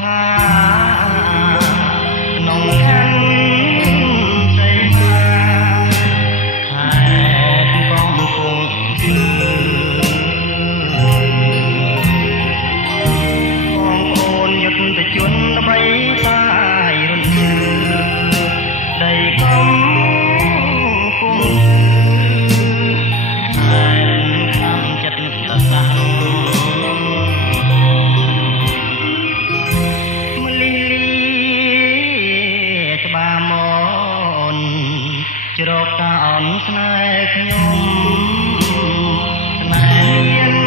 ថាក្នុងខណ្ឌសីមាខេត្តកំពង់ឈឺបងប្អូនយុទ្ធជនល្បីសាយរន្ទឺដីកំពង់ឈឺខេត្តខាងចិត្តសាស្ត្រជ្រកតាអនស្នេហ៍ខ្ញុំស្នេហ៍មាន